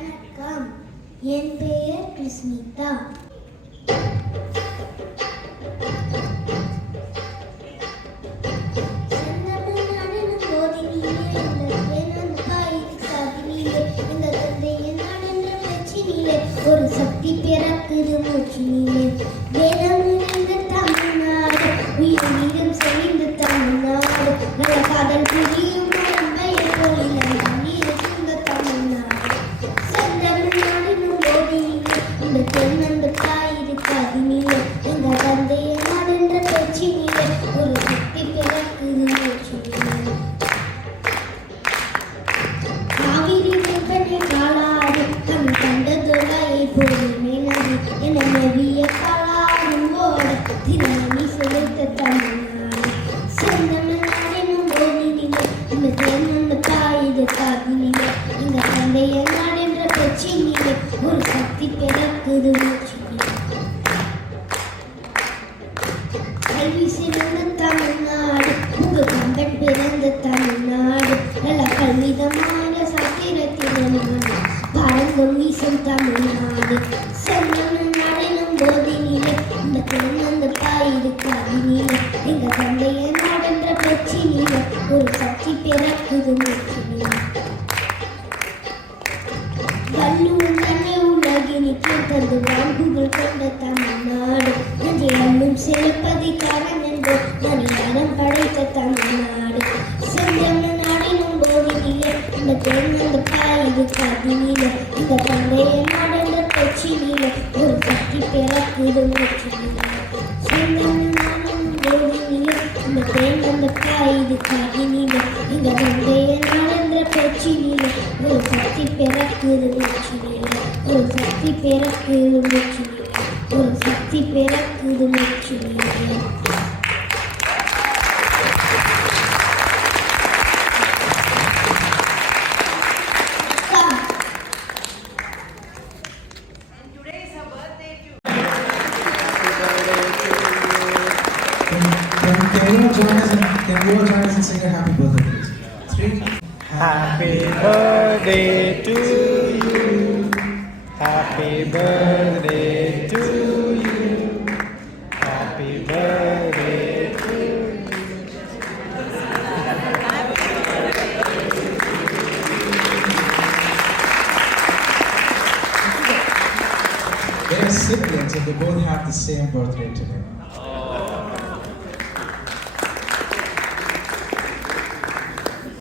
வணக்கம், என் பெயர் கிருஷ்மிதா. ஒரு சக்தி பிறக்குது மூச்சினிலே, வேதம் நிறைந்த தமிழ்நாடு, உயிர் வீரம் செய்து தமிழ்நாடு, நல்ல காதல் புரியும் பரம்பையை போலில நீர் சுந்த தமிழ்நாடு. செந்தமிழ்நாடு போதினிலே, இந்த தென்னந்து தாயிரு கதினிலே, எங்க தந்தைய நாடென்ற பேச்சினிலே, ஒரு சக்தி பிறக்குது மூச்சினிலே. காவிரி வெப்பனை காலாடு தன் கண்டதொலையை போதுமே நதி என நெறிய காலாடும் ஓட தினமணி செலுத்த தமிழ்நாடு. செந்தமிழ்நாடெனும் போதினிலே, இந்த தென்னந்த தாயிது காதினிலே, எங்க தந்தைய நாடென்ற பெச்சினிலே, ஒரு சக்தி பிறக்குது மூச்சினிலே. கல்வி சிறந்த தமிழ்நாடு, உங்க கம்பன் பிறந்த தமிழ்நாடு, நல்ல கல்விதமான சாத்திரத்திறனாடு, பரந்தம் வீசும் தமிழ்நாடு. செந்தமிழ்நாடெனும் போதினிலே, இந்த தென்னந்த தாயிரு கதினிலே, எங்க தந்தைய நாடென்ற பெச்சினிலே, ஒரு சக்தி பிறக்குது மூச்சினிலே. வள்ளுவன் தன்னை உலகினிக்கு தந்து வாழ்வுகள் கொண்ட தமிழ்நாடு, நன்றி அள்ளும் சிலப்பதிகாரன் என்று மணியாரம் படைத்த தமிழ்நாடு. செந்தமிழ்நாடெனும் போதினிலே, இந்த தென்னந்த தாயிரு கதினிலே, இந்த தந்தைய நாடென்ற பெச்சினிலே, ஒரு சக்தி பிறக்குது மூச்சினிலே. செந்தமிழ்நாடெனும் போதினிலே, இந்த தென்னந்த தாயிரு கதினிலே, இந்த தந்தைய நாடென்ற பெச்சினிலே, ஒரு சக்தி பிறக்குது மூச்சினிலே, ஒரு சக்தி பிறக்குது மூச்சினிலே, ஒரு சக்தி பிறக்குது மூச்சினிலே. Can you all join us and sing a happy birthday, please? 3. Happy birthday to you. Happy birthday to you. Happy birthday to you. They are siblings and they both have the same birthday today.